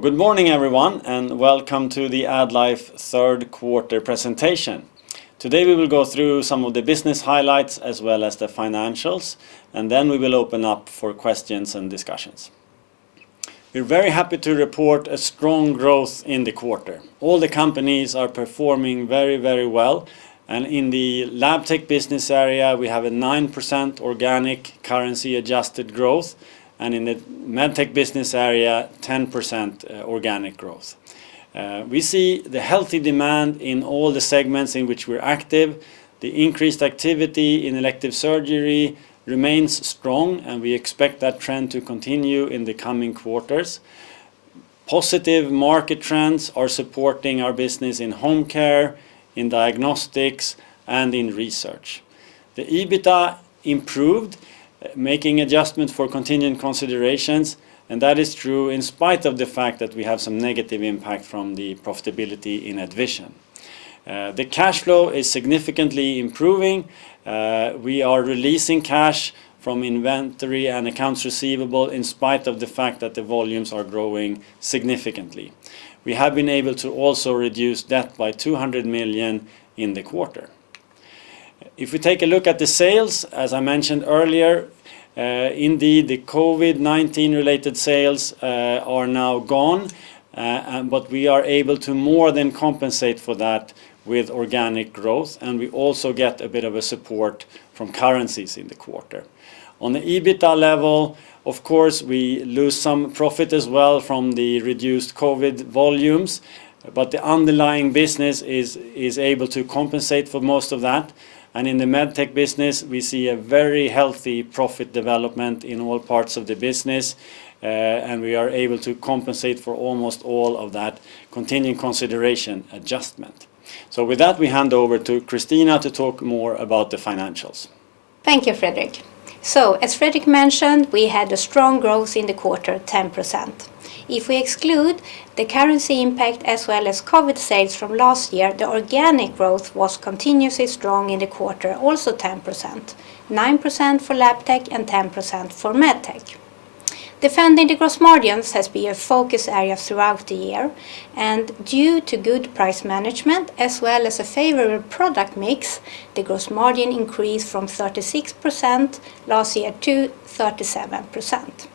Good morning everyone and welcome to the AddLife third quarter presentation. Today we will go through some of the business highlights as well as the financials, and then we will open up for questions and discussions. We're very happy to report a strong growth in the quarter. All the companies are performing very well, and in the Labtech business area we have a 9% organic currency adjusted growth, and in the Medtech business area 10% organic growth. We see the healthy demand in all the segments in which we're active. The increased activity in elective surgery remains strong, and we expect that trend to continue in the coming quarters. Positive market trends are supporting our business in home care, in diagnostics, and in research. The EBITDA improved, making adjustments for contingent considerations, and that is true in spite of the fact that we have some negative impact from the profitability in AddVision. The cash flow is significantly improving. We are releasing cash from inventory and accounts receivable in spite of the fact that the volumes are growing significantly. We have been able to also reduce debt by 200 million in the quarter. If we take a look at the sales, as I mentioned earlier, indeed the COVID-19 related sales are now gone, but we are able to more than compensate for that with organic growth, and we also get a bit of a support from currencies in the quarter. On the EBITDA level, of course, we lose some profit as well from the reduced COVID volumes, but the underlying business is able to compensate for most of that. And in the Medtech business, we see a very healthy profit development in all parts of the business, and we are able to compensate for almost all of that contingent consideration adjustment. So with that, we hand over to Christina to talk more about the financials. Thank you, Fredrik. So, as Fredrik mentioned, we had a strong growth in the quarter, 10%. If we exclude the currency impact as well as COVID sales from last year, the organic growth was continuously strong in the quarter, also 10%. 9% for Labtech and 10% for Medtech. Defending the gross margins has been a focus area throughout the year, and due to good price management as well as a favorable product mix, the gross margin increased from 36% last year to 37%.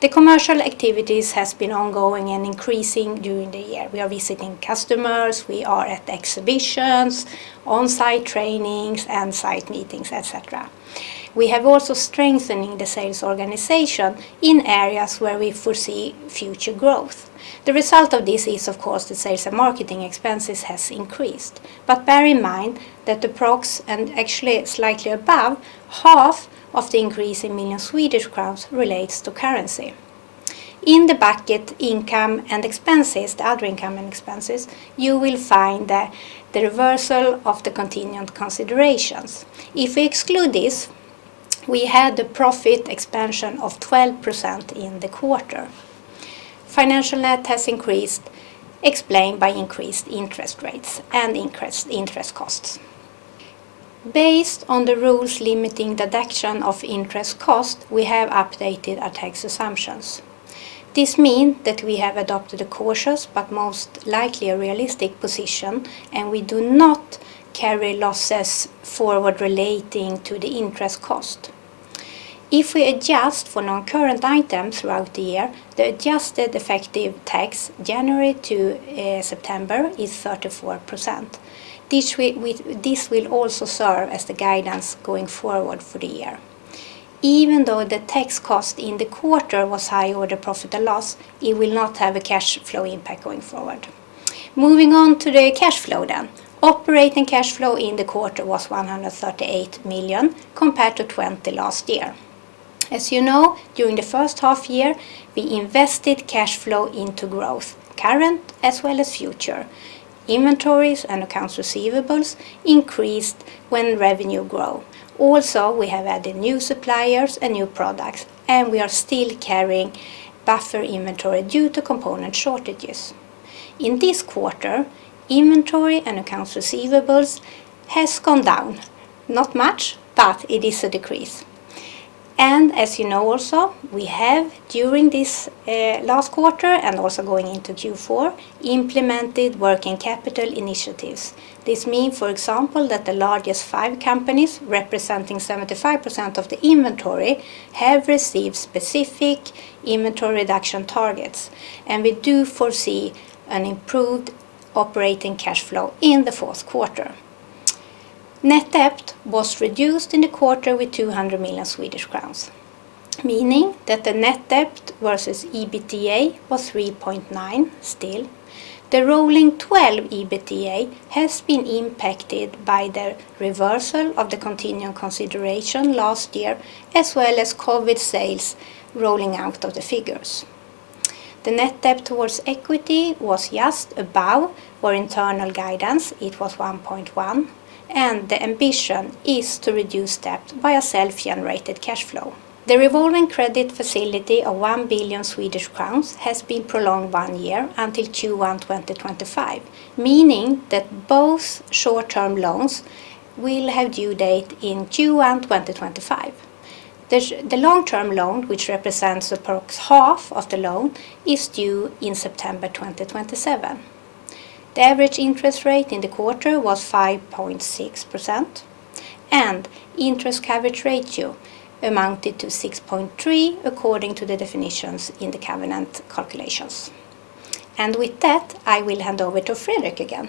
The commercial activities has been ongoing and increasing during the year. We are visiting customers, we are at exhibitions, on-site trainings and site meetings, etc. We have also strengthening the sales organization in areas where we foresee future growth. The result of this is, of course, the sales and marketing expenses has increased. But bear in mind that the approx and actually slightly above half of the increase in million Swedish crowns relates to currency. In the bucket income and expenses, the other income and expenses, you will find the reversal of the contingent considerations. If we exclude this, we had a profit expansion of 12% in the quarter. Financial net has increased, explained by increased interest rates and increased interest costs. Based on the rules limiting deduction of interest cost, we have updated our tax assumptions. This means that we have adopted a cautious but most likely a realistic position, and we do not carry losses forward relating to the interest cost. If we adjust for non-current items throughout the year, the adjusted effective tax January to September is 34%. This will also serve as the guidance going forward for the year. Even though the tax cost in the quarter was high over the profit and loss, it will not have a cash flow impact going forward. Moving on to the cash flow then. Operating cash flow in the quarter was 138 million compared to 20 last year. As you know, during the first half year, we invested cash flow into growth, current as well as future. Inventories and accounts receivables increased when revenue grew. Also, we have added new suppliers and new products, and we are still carrying buffer inventory due to component shortages. In this quarter, inventory and accounts receivables has gone down. Not much, but it is a decrease. And as you know also, we have during this last quarter and also going into Q4 implemented working capital initiatives. This means, for example, that the largest 5 companies representing 75% of the inventory have received specific inventory reduction targets, and we do foresee an improved operating cash flow in the fourth quarter. Net debt was reduced in the quarter with 200 million Swedish crowns, meaning that the net debt versus EBITDA was 3.9 still. The rolling 12 EBITDA has been impacted by the reversal of the continuing consideration last year, as well as COVID sales rolling out of the figures. The net debt towards equity was just above our internal guidance, it was 1.1, and the ambition is to reduce debt via self-generated cash flow. The revolving credit facility of 1 billion Swedish crowns has been prolonged 1 year until Q1 2025, meaning that both short-term loans will have due date in Q1 2025. The long-term loan, which represents approximately half of the loan, is due in September 2027. The average interest rate in the quarter was 5.6%, and interest coverage ratio amounted to 6.3 according to the definitions in the covenant calculations. And with that, I will hand over to Fredrik again.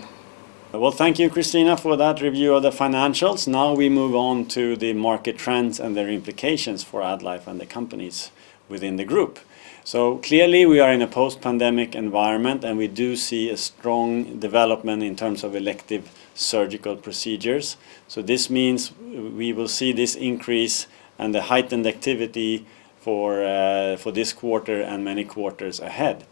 Well, thank you, Christina, for that review of the financials. Now we move on to the market trends and their implications for AddLife and the companies within the group. So clearly we are in a post-pandemic environment, and we do see a strong development in terms of elective surgical procedures. So this means we will see this increase and the heightened activity for this quarter and many quarters ahead.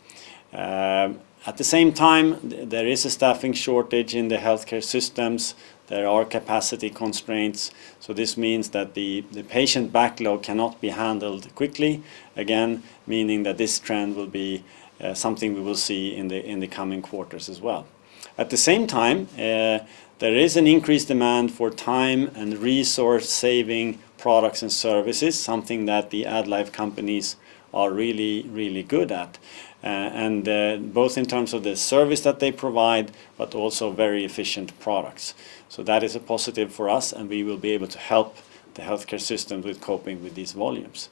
At the same time, there is a staffing shortage in the healthcare systems. There are capacity constraints. So this means that the patient backlog cannot be handled quickly, again, meaning that this trend will be something we will see in the coming quarters as well. At the same time, there is an increased demand for time and resource-saving products and services, something that the AddLife companies are really good at. Both in terms of the service that they provide, but also very efficient products. So that is a positive for us, and we will be able to help the healthcare system with coping with these volumes.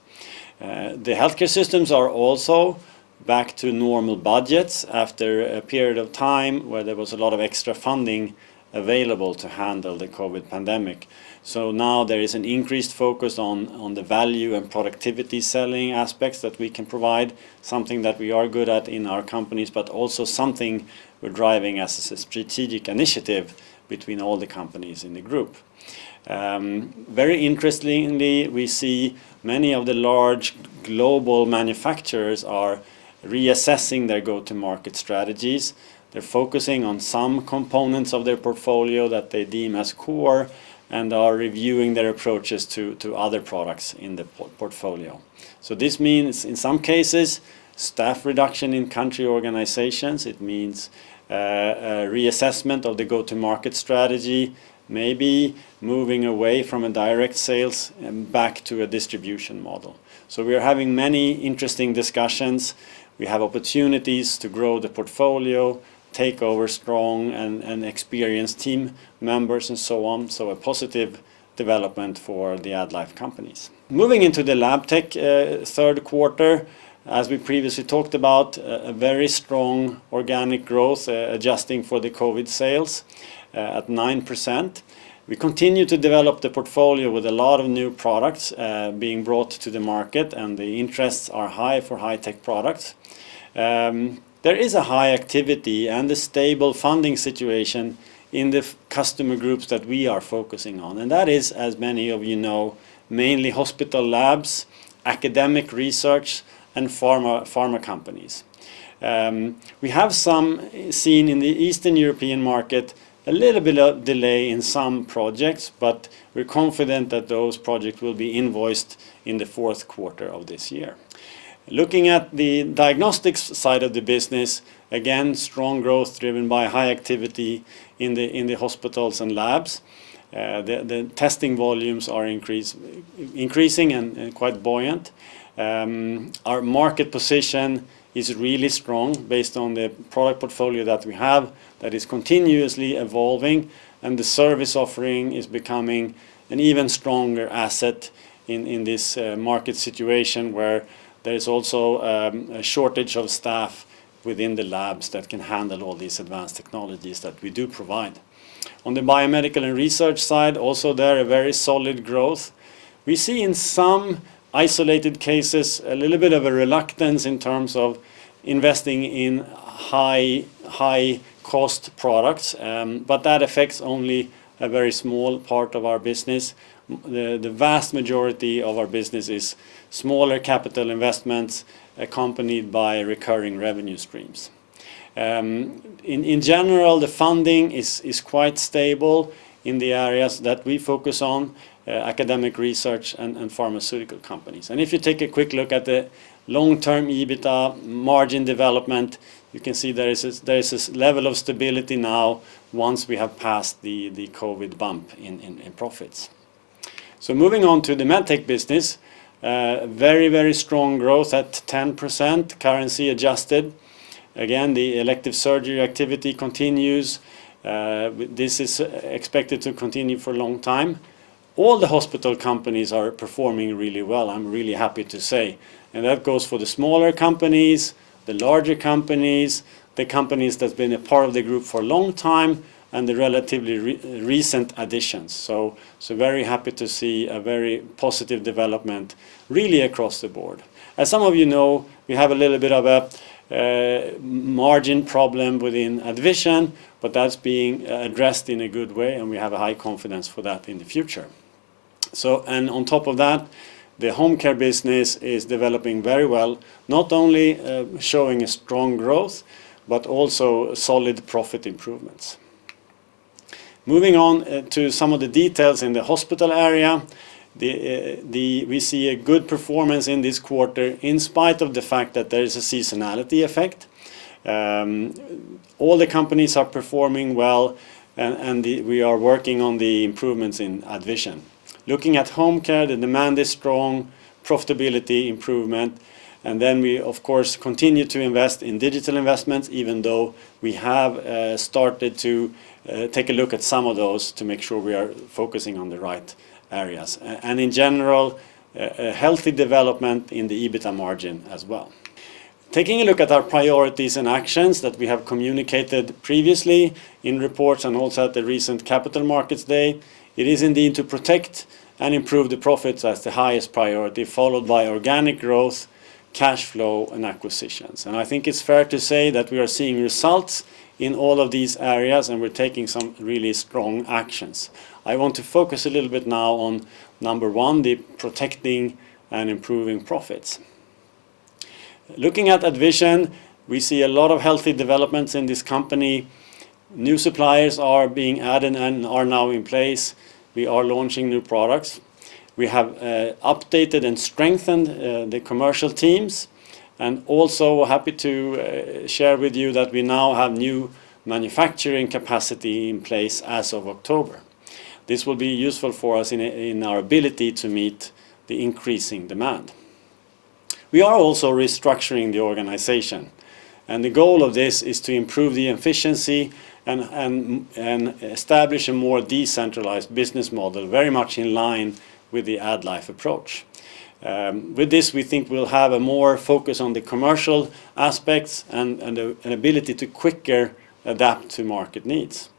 The healthcare systems are also back to normal budgets after a period of time where there was a lot of extra funding available to handle the COVID pandemic. So now there is an increased focus on the value and productivity selling aspects that we can provide, something that we are good at in our companies, but also something we're driving as a strategic initiative between all the companies in the group. Very interestingly, we see many of the large global manufacturers are reassessing their go-to-market strategies. They're focusing on some components of their portfolio that they deem as core, and are reviewing their approaches to other products in the portfolio. So this means, in some cases, staff reduction in country organizations. It means a reassessment of the go-to-market strategy, maybe moving away from a direct sales and back to a distribution model. So we are having many interesting discussions. We have opportunities to grow the portfolio, take over strong and experienced team members and so on. So a positive development for the AddLife companies. Moving into the Labtech third quarter, as we previously talked about, a very strong organic growth, adjusting for the COVID sales at 9%. We continue to develop the portfolio with a lot of new products being brought to the market, and the interests are high for high-tech products. There is a high activity and a stable funding situation in the customer groups that we are focusing on. And that is, as many of you know, mainly hospital labs, academic research, and pharma companies. We have seen in the Eastern European market a little bit of delay in some projects, but we're confident that those projects will be invoiced in the fourth quarter of this year. Looking at the diagnostics side of the business, again, strong growth driven by high activity in the hospitals and labs. The testing volumes are increasing and quite buoyant. Our market position is really strong based on the product portfolio that we have that is continuously evolving, and the service offering is becoming an even stronger asset in this market situation where there is also a shortage of staff within the labs that can handle all these advanced technologies that we do provide. On the biomedical and research side, also there a very solid growth. We see in some isolated cases a little bit of a reluctance in terms of investing in high cost products, but that affects only a very small part of our business. The vast majority of our business is smaller capital investments accompanied by recurring revenue streams. In general, the funding is quite stable in the areas that we focus on, academic research and pharmaceutical companies. And if you take a quick look at the long-term EBITDA margin development, you can see there is a level of stability now once we have passed the COVID bump in profits. So moving on to the medtech business, very strong growth at 10%, currency adjusted. Again, the elective surgery activity continues. This is expected to continue for a long time. All the hospital companies are performing really well, I'm really happy to say. And that goes for the smaller companies, the larger companies, the companies that's been a part of the group for a long time, and the relatively recent additions. So very happy to see a very positive development really across the board. As some of you know, we have a little bit of a margin problem within AddVision, but that's being addressed in a good way, and we have a high confidence for that in the future. And on top of that, the home care business is developing very well, not only showing a strong growth, but also solid profit improvements. Moving on to some of the details in the hospital area, we see a good performance in this quarter in spite of the fact that there is a seasonality effect. All the companies are performing well, and we are working on the improvements in AddVision. Looking at home care, the demand is strong, profitability improvement, and then we of course continue to invest in digital investments, even though we have started to take a look at some of those to make sure we are focusing on the right areas. And in general, a healthy development in the EBITDA margin as well. Taking a look at our priorities and actions that we have communicated previously in reports and also at the recent Capital Markets Day, it is indeed to protect and improve the profits as the highest priority, followed by organic growth, cash flow, and acquisitions. And I think it's fair to say that we are seeing results in all of these areas, and we're taking some really strong actions. I want to focus a little bit now on number one, the protecting and improving profits. Looking at AddVision, we see a lot of healthy developments in this company. New suppliers are being added and are now in place. We are launching new products. We have updated and strengthened the commercial teams, and also happy to share with you that we now have new manufacturing capacity in place as of October. This will be useful for us in our ability to meet the increasing demand. We are also restructuring the organization, and the goal of this is to improve the efficiency and establish a more decentralized business model, very much in line with the AddLife approach. With this, we think we'll have a more focus on the commercial aspects and an ability to quicker adapt to market needs.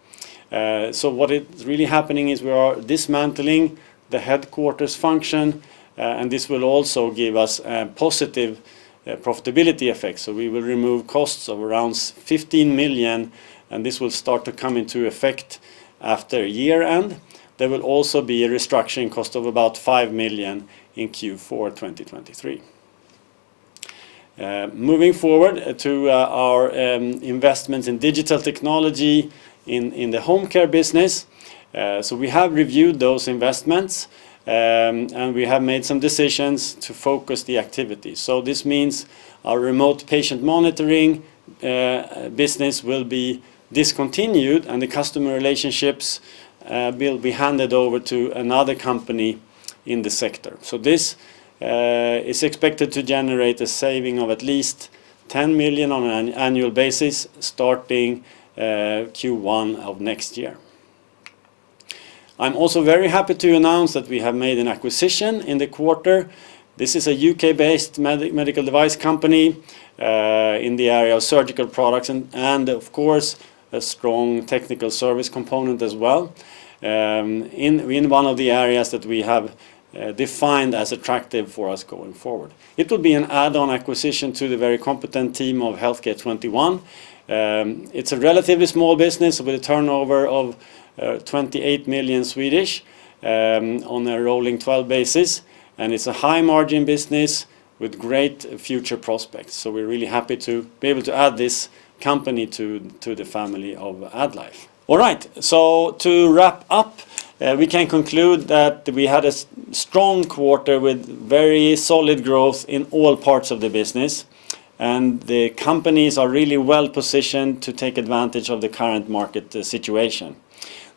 So what is really happening is we are dismantling the headquarters function, and this will also give us a positive profitability effect. So we will remove costs of around 15 million, and this will start to come into effect after year end. There will also be a restructuring cost of about 5 million in Q4 2023. Moving forward to our investments in digital technology in the home care business. So we have reviewed those investments, and we have made some decisions to focus the activities. So this means our remote patient monitoring business will be discontinued, and the customer relationships will be handed over to another company in the sector. So this is expected to generate a saving of at least 10 million on an annual basis starting Q1 of next year. I'm also very happy to announce that we have made an acquisition in the quarter. This is a UK-based medical device company in the area of surgical products and of course a strong technical service component as well in one of the areas that we have defined as attractive for us going forward. It will be an add-on acquisition to the very competent team of Healthcare 21. It's a relatively small business with a turnover of 28 million Swedish on a rolling 12 basis, and it's a high margin business with great future prospects. So we're really happy to be able to add this company to the family of AddLife. All right, so to wrap up, we can conclude that we had a strong quarter with very solid growth in all parts of the business, and the companies are really well positioned to take advantage of the current market situation.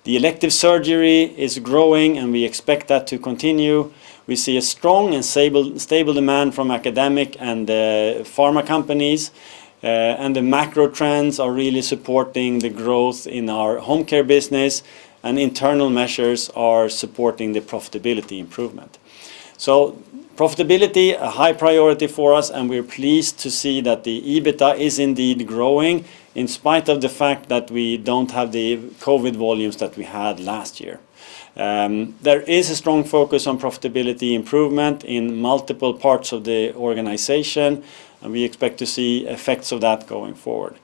The elective surgery is growing and we expect that to continue. We see a strong and stable demand from academic and pharma companies, and the macro trends are really supporting the growth in our home care business, and internal measures are supporting the profitability improvement. So profitability, a high priority for us, and we're pleased to see that the EBITDA is indeed growing in spite of the fact that we don't have the COVID volumes that we had last year. There is a strong focus on profitability improvement in multiple parts of the organization, and we expect to see effects of that going forward.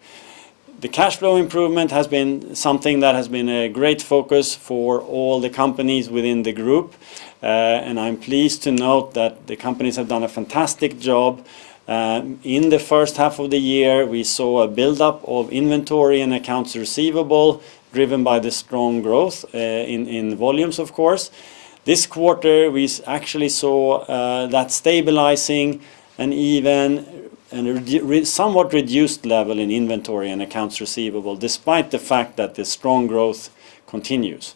The cash flow improvement has been something that has been a great focus for all the companies within the group, and I'm pleased to note that the companies have done a fantastic job. In the first half of the year, we saw a buildup of inventory and accounts receivable, driven by the strong growth in volumes, of course. This quarter, we actually saw that stabilizing and even a somewhat reduced level in inventory and accounts receivable, despite the fact that the strong growth continues.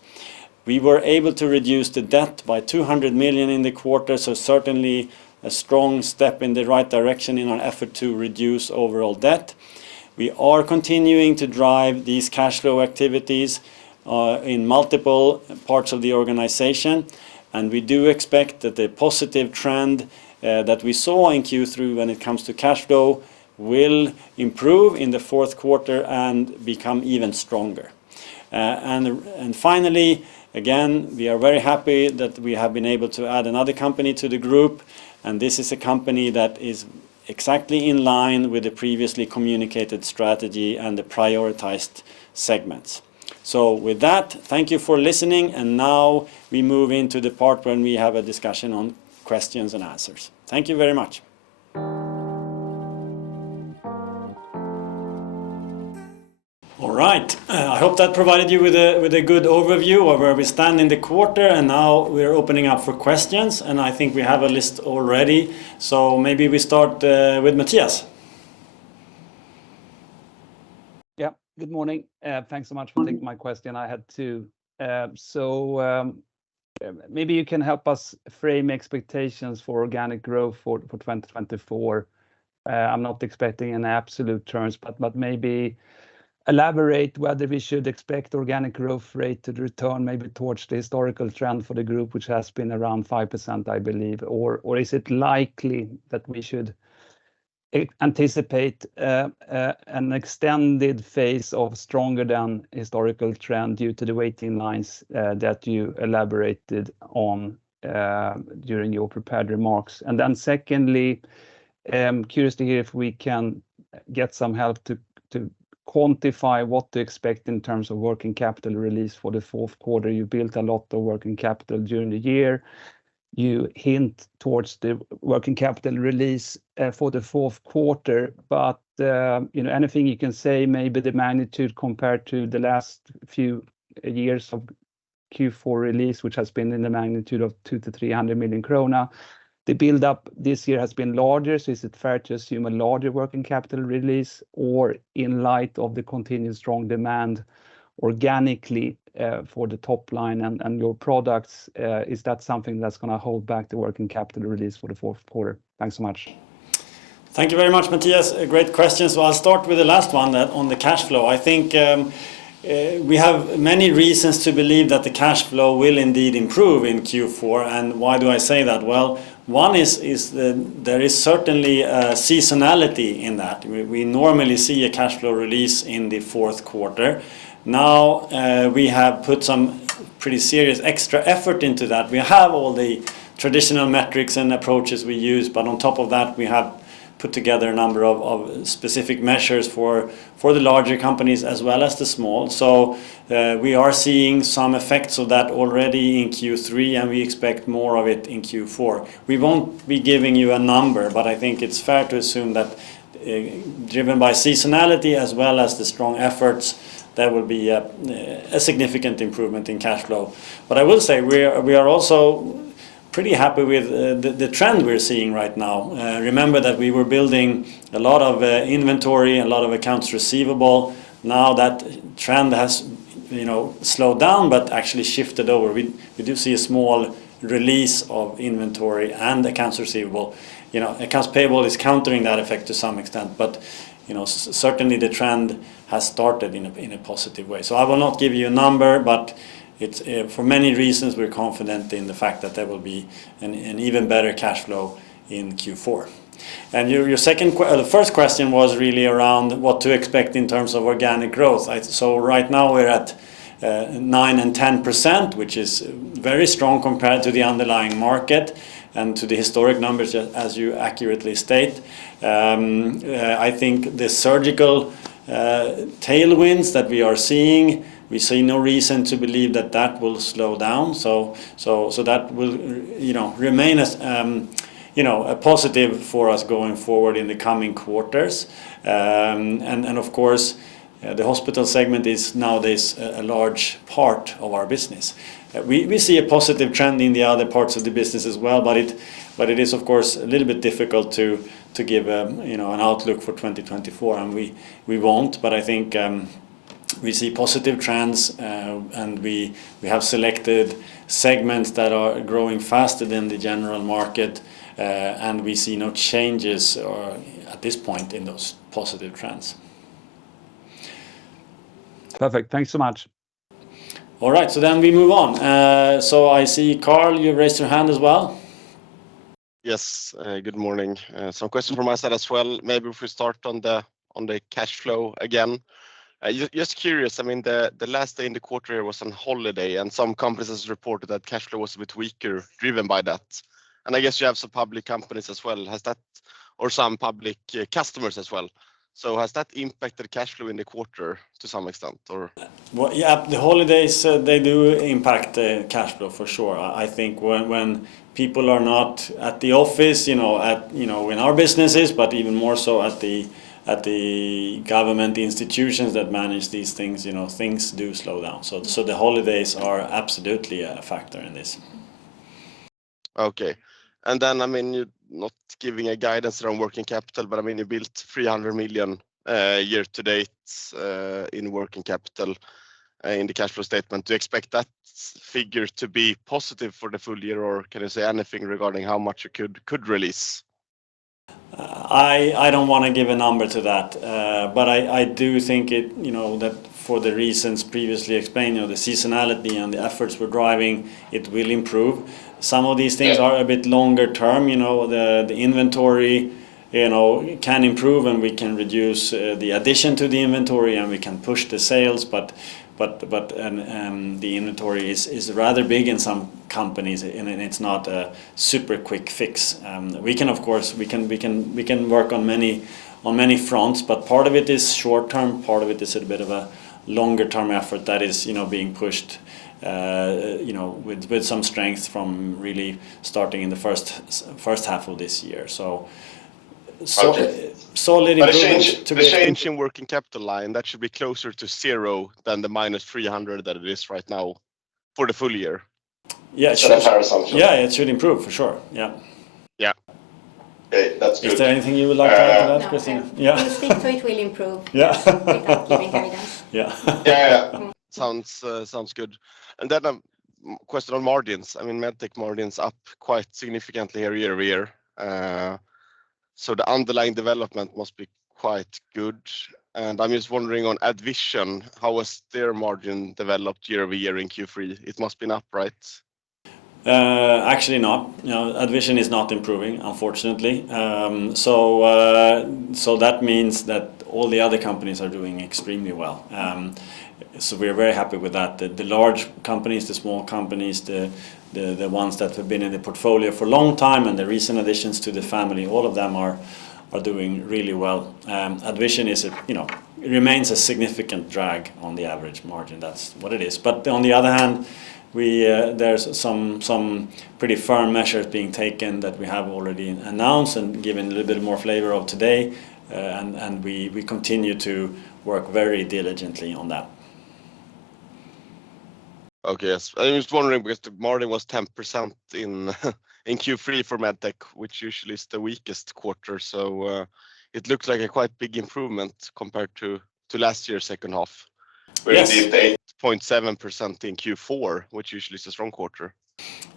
We were able to reduce the debt by 200 million in the quarter, so certainly a strong step in the right direction in our effort to reduce overall debt. We are continuing to drive these cash flow activities in multiple parts of the organization, and we do expect that the positive trend that we saw in Q3 when it comes to cash flow will improve in the fourth quarter and become even stronger. And finally, again, we are very happy that we have been able to add another company to the group, and this is a company that is exactly in line with the previously communicated strategy and the prioritized segments. So with that, thank you for listening, and now we move into the part when we have a discussion on questions and answers. Thank you very much. All right, I hope that provided you with a good overview of where we stand in the quarter, and now we're opening up for questions, and I think we have a list already, so maybe we start with Matthias. Yeah, good morning. Thanks so much for taking my question. I had two. Maybe you can help us frame expectations for organic growth for 2024. I'm not expecting in absolute terms, but maybe elaborate whether we should expect organic growth rate to return maybe towards the historical trend for the group, which has been around 5%, I believe, or is it likely that we should anticipate an extended phase of stronger than historical trend due to the waiting lines that you elaborated on during your prepared remarks? And then secondly, curious to hear if we can get some help to quantify what to expect in terms of working capital release for the fourth quarter. You built a lot of working capital during the year. You hint towards the working capital release for the fourth quarter, but anything you can say, maybe the magnitude compared to the last few years of Q4 release, which has been in the magnitude of 200 to 300 million krona. The build-up this year has been larger, so is it fair to assume a larger working capital release, or in light of the continued strong demand organically, for the top line and your products, is that something that's going to hold back the working capital release for the fourth quarter? Thanks so much. Thank you very much, Matthias. Great question. So I'll start with the last one, that on the cash flow. I think we have many reasons to believe that the cash flow will indeed improve in Q4. And why do I say that? Well, one is there is certainly a seasonality in that. We normally see a cash flow release in the fourth quarter. Now we have put some pretty serious extra effort into that. We have all the traditional metrics and approaches we use, but on top of that we have put together a number of specific measures for the larger companies as well as the small. So we are seeing some effects of that already in Q3, and we expect more of it in Q4. We won't be giving you a number, but I think it's fair to assume that driven by seasonality as well as the strong efforts, there will be a significant improvement in cash flow. But I will say we are also pretty happy with the trend we're seeing right now. Remember that we were building a lot of inventory, a lot of accounts receivable. Now that trend has slowed down, but actually shifted over. We do see a small release of inventory and accounts receivable. Accounts payable is countering that effect to some extent, but certainly the trend has started in a positive way. So I will not give you a number, but it's for many reasons we're confident in the fact that there will be an even better cash flow in Q4. And your the first question was really around what to expect in terms of organic growth. So right now we're at 9 and 10%, which is very strong compared to the underlying market and to the historic numbers, as you accurately state. I think the surgical tailwinds that we are seeing, we see no reason to believe that will slow down. So that will remain as a positive for us going forward in the coming quarters. And of course, the hospital segment is nowadays a large part of our business. We see a positive trend in the other parts of the business as well, but it is of course a little bit difficult to give an outlook for 2024, and we won't. But I think we see positive trends, and we have selected segments that are growing faster than the general market, and we see no changes at this point in those positive trends. Perfect. Thanks so much. All right, so then we move on. So I see Carl, you raised your hand as well. Yes, good morning. Some questions from my side as well. Maybe if we start on the cash flow again. Just curious, I mean, the last day in the quarter was on holiday, and some companies has reported that cash flow was a bit weaker, driven by that. And I guess you have some public companies as well. Has that, or some public customers as well? So has that impacted cash flow in the quarter to some extent, or? Well, yeah, the holidays they do impact cash flow for sure. I think when people are not at the office, in our businesses, but even more so at the government institutions that manage these things, things do slow down. So the holidays are absolutely a factor in this. Okay. And then, I mean, you're not giving a guidance around working capital, but I mean, you built 300 million year to date in working capital in the cash flow statement. Do you expect that figure to be positive for the full year, or can you say anything regarding how much you could release? I don't want to give a number to that, but I do think that for the reasons previously explained, the seasonality and the efforts we're driving, it will improve. Some of these things are a bit longer term. The inventory can improve, and we can reduce the addition to the inventory, and we can push the sales, but the inventory is rather big in some companies, and it's not a super quick fix. We can of course we can work on many fronts, but part of it is short term, part of it is a bit of a longer term effort that is being pushed with some strength from really starting in the first half of this year. Solid improvement to the change in working capital line, that should be closer to zero than the minus 300 that it is right now for the full year. Yeah, Is that a fair assumption? Yeah, it should improve for sure. Yeah. Okay, that's good. Is there anything you would like to add to that, No, Christina? We'll stick to it will improve. Yeah. Without giving guidance. Yeah. Yeah. Sounds good. And then a question on margins. I mean, medtech margins up quite significantly here year-over-year. So the underlying development must be quite good. And I'm just wondering on AddVision, how has their margin developed year-over-year in Q3? It must been up, right? Actually not. AddVision is not improving, unfortunately. So that means that all the other companies are doing extremely well. So we're very happy with that. The large companies, the small companies, the ones that have been in the portfolio for a long time, and the recent additions to the family, all of them are doing really well. AddVision remains a significant drag on the average margin. That's what it is. But on the other hand, there's some pretty firm measures being taken that we have already announced and given a little bit more flavor of today, and we continue to work very diligently on that. Okay, yes. I was wondering because the margin was 10% in Q3 for medtech, which usually is the weakest quarter. So it looks like a quite big improvement compared to last year's second half. Yes. 8.7% in Q4, which usually is a strong quarter.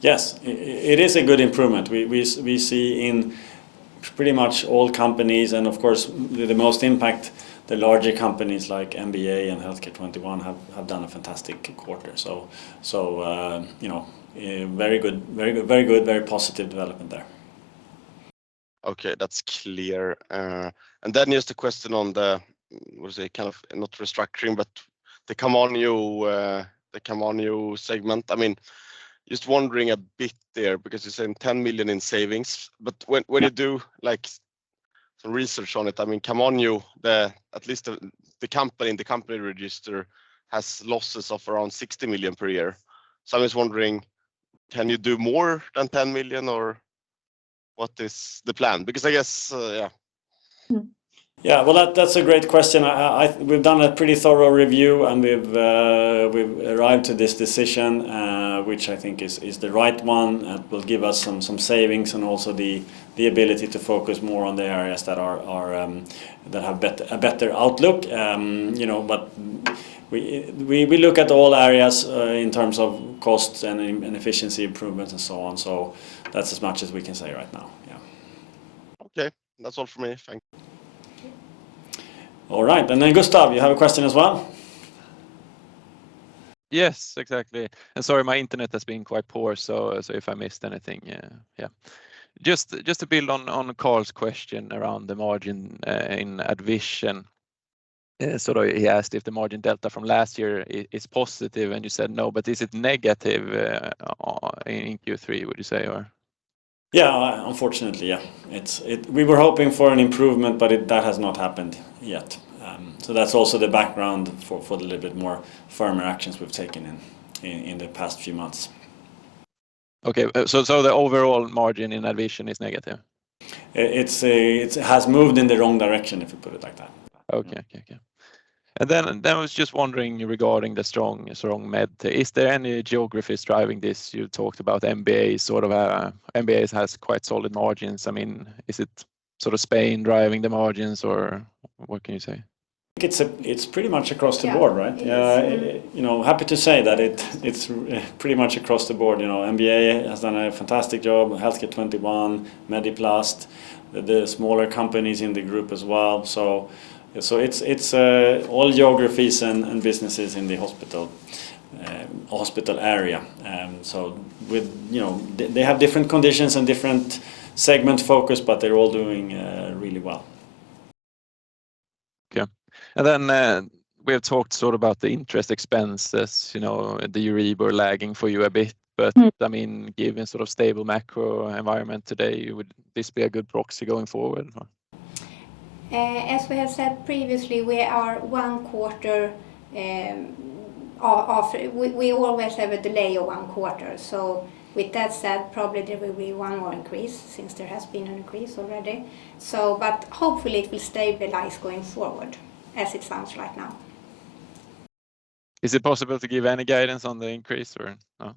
Yes, it is a good improvement. We see in pretty much all companies, and of course the most impact, the larger companies like MBA and Healthcare 21 have done a fantastic quarter. So very good, very positive development there. Okay, that's clear. And then just a question on the kind of not restructuring, but the Camanio segment. I mean, just wondering a bit there because you're saying 10 million in savings, but when you do like some research on it, I mean, Camanio, at least the company in the company register has losses of around 60 million per year. So I'm just wondering, can you do more than 10 million or what is the plan? Because I guess, yeah. Yeah, well, that's a great question. We've done a pretty thorough review, and we've arrived to this decision, which I think is the right one. It will give us some savings and also the ability to focus more on the areas that have a better outlook. But we look at all areas in terms of costs and efficiency improvements and so on. So that's as much as we can say right now. Yeah. Okay, that's all for me. Thank you. All right, and then Gustav, you have a question as well? Yes, exactly. And sorry, my internet has been quite poor, so if I missed anything, yeah. Just to build on Carl's question around the margin in AddVision. Sort of, he asked if the margin delta from last year is positive, and you said no, but is it negative in Q3? Would you say or? Yeah, unfortunately, yeah. We were hoping for an improvement, but that has not happened yet. So that's also the background for the little bit more firmer actions we've taken in the past few months. Okay, so the overall margin in AddVision is negative? It has moved in the wrong direction, if you put it like that. Okay. And then I was just wondering regarding the strong medtech. Is there any geographies driving this? You talked about MBA, sort of MBA has quite solid margins. I mean, is it sort of Spain driving the margins, or what can you say? It's pretty much across the board, right? Happy to say that it's pretty much across the board. MBA has done a fantastic job. Healthcare 21, Mediplast, the smaller companies in the group as well. So it's all geographies and businesses in the hospital area. So they have different conditions and different segment focus, but they're all doing really well. Okay, and then we have talked sort of about the interest expenses. The Euribor lagging for you a bit, but I mean, given sort of stable macro environment today, would this be a good proxy going forward? As we have said previously, we are 1 quarter off. We always have a delay of 1 quarter. So with that said, probably there will be one more increase since there has been an increase already. But hopefully it will stabilize going forward, as it sounds right now. Is it possible to give any guidance on the increase or no?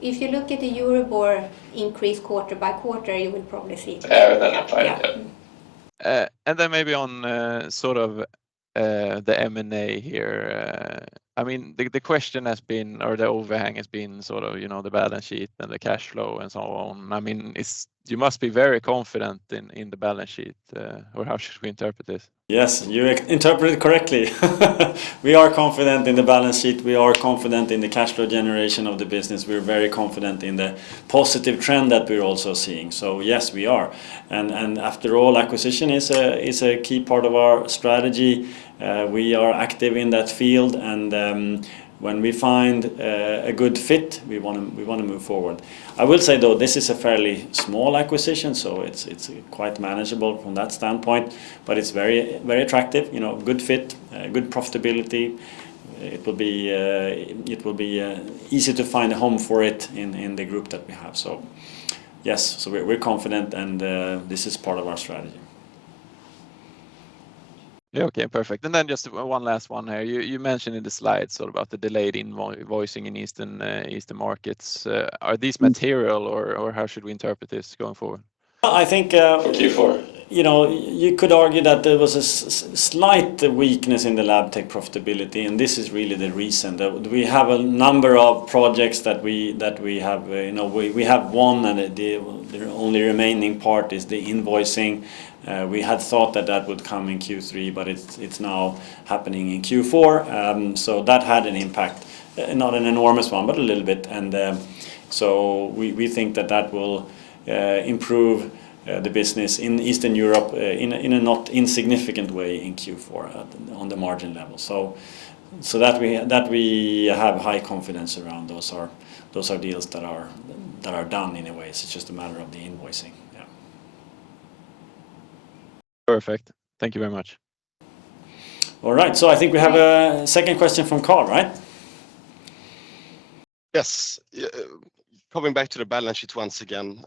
If you look at the Euribor increase quarter by quarter, you will probably see it. And then maybe on sort of the M&A here, I mean, the question has been, or the overhang has been sort of, the balance sheet and the cash flow and so on. I mean, you must be very confident in the balance sheet, or how should we interpret this? Yes, you interpreted correctly. We are confident in the balance sheet. We are confident in the cash flow generation of the business. We're very confident in the positive trend that we're also seeing. So yes, we are. And after all, acquisition is a key part of our strategy. We are active in that field, and when we find a good fit, we want to move forward. I will say though, this is a fairly small acquisition, so it's quite manageable from that standpoint. But it's very very attractive. Good fit, good profitability. It will be easy to find a home for it in the group that we have. So yes, so we're confident, and this is part of our strategy. Yeah, okay, perfect. And then just one last one here. You mentioned in the slides sort of about the delayed invoicing in Eastern markets. Are these material, or how should we interpret this going forward? I think For Q4. you could argue that there was a slight weakness in the lab tech profitability, and this is really the reason that we have a number of projects that we have. We have one, and the only remaining part is the invoicing. We had thought that would come in Q3, but it's now happening in Q4. So that had an impact, not an enormous one, but a little bit. And so we think that will improve the business in Eastern Europe in a not insignificant way in Q4 on the margin level. So that we have high confidence around. Those are deals that are done in a way. It's just a matter of the invoicing. Yeah. Perfect. Thank you very much. All right. So I think we have a second question from Carl, right? Yes. Coming back to the balance sheet once again,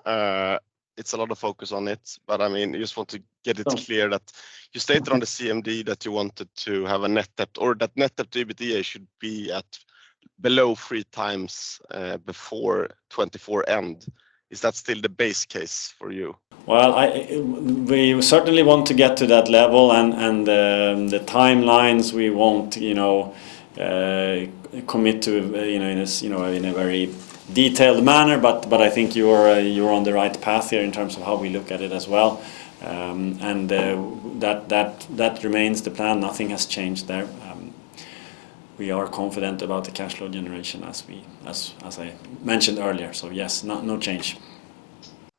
it's a lot of focus on it, but I mean, you just want to get it clear that you stated on the CMD that you wanted to have a net debt, or that net debt to EBITDA should be at below 3 times before 24 end. Is that still the base case for you? Well, we certainly want to get to that level, and the timelines we won't, commit to, in a very detailed manner. But I think you're on the right path here in terms of how we look at it as well, and that remains the plan. Nothing has changed there. We are confident about the cash flow generation as I mentioned earlier. So yes, no change.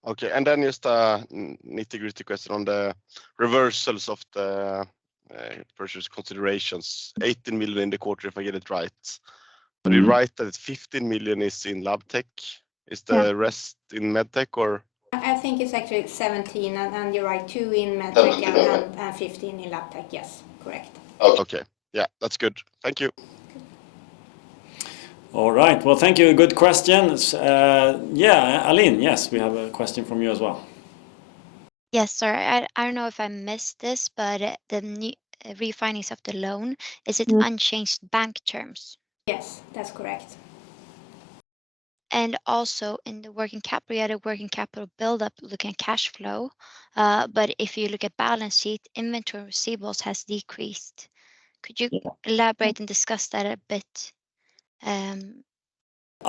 Okay, and then just a nitty-gritty question on the reversals of the purchase considerations. 18 million in the quarter, if I get it right. But you write that 15 million is in lab tech. Is the rest in medtech, or? I think it's actually 17, and you're right, 2 in medtech and 15 in lab tech. Yes, correct. Okay, yeah, that's good. Thank you. All right. Well, thank you. Good questions. Aline, yes, we have a question from you as well. Yes, sorry. I don't know if I missed this, but the new refinance of the loan, is it unchanged bank terms? Yes, that's correct. And also in the working capital, you had a working capital buildup looking at cash flow. But if you look at balance sheet, inventory receivables has decreased. Could you elaborate and discuss that a bit? How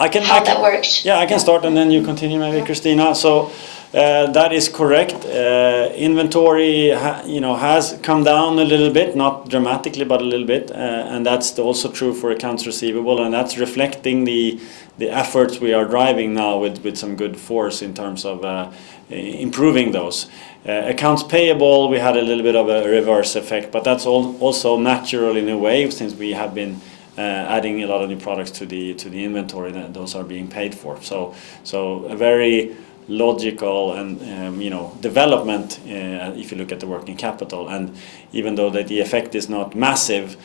that works? Yeah, I can start, and then you continue, maybe, Christina. So that is correct. Inventory, has come down a little bit, not dramatically, but a little bit, and that's also true for accounts receivable, and that's reflecting the efforts we are driving now with some good force in terms of improving those. Accounts payable, we had a little bit of a reverse effect, but that's also natural in a way, since we have been adding a lot of new products to the inventory, that those are being paid for. So a very logical and development if you look at the working capital, and even though the effect is not massive,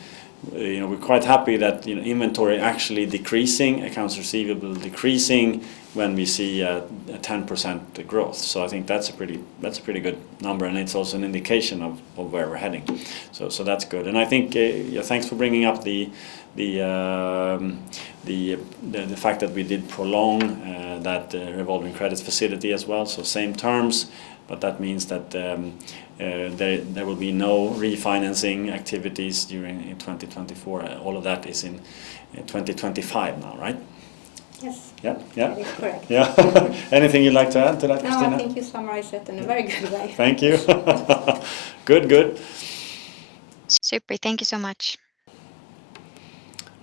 we're quite happy that inventory actually decreasing, accounts receivable decreasing when we see a 10% growth. So I think that's a pretty good number, and it's also an indication of where we're heading. So that's good. And I think thanks for bringing up the fact that we did prolong that revolving credit facility as well. So same terms, but that means that there will be no refinancing activities during 2024. All of that is in 2025 now, right? Yes, Yeah. that is correct. Yeah. Anything you'd like to add to that, No, Christina? I think you summarized it in a very good way. Thank you. Good. Super. Thank you so much.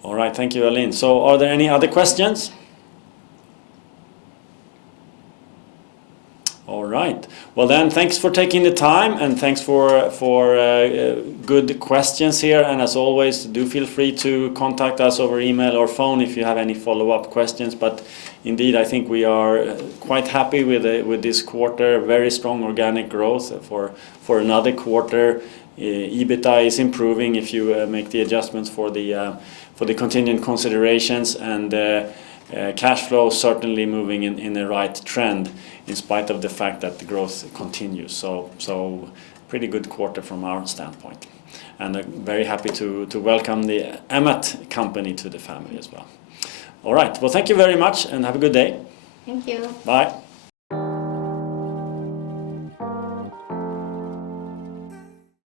All right, thank you, Aline. So are there any other questions? All right. Well then, thanks for taking the time, and thanks for good questions here. And as always, do feel free to contact us over email or phone if you have any follow-up questions. But indeed, I think we are quite happy with this quarter. Very strong organic growth for another quarter. EBITDA is improving if you make the adjustments for the contingent considerations, and cash flow certainly moving in the right trend in spite of the fact that the growth continues. So pretty good quarter from our standpoint, and very happy to welcome the Emmet company to the family as well. All right. Well, thank you very much, and have a good day. Thank you. Bye.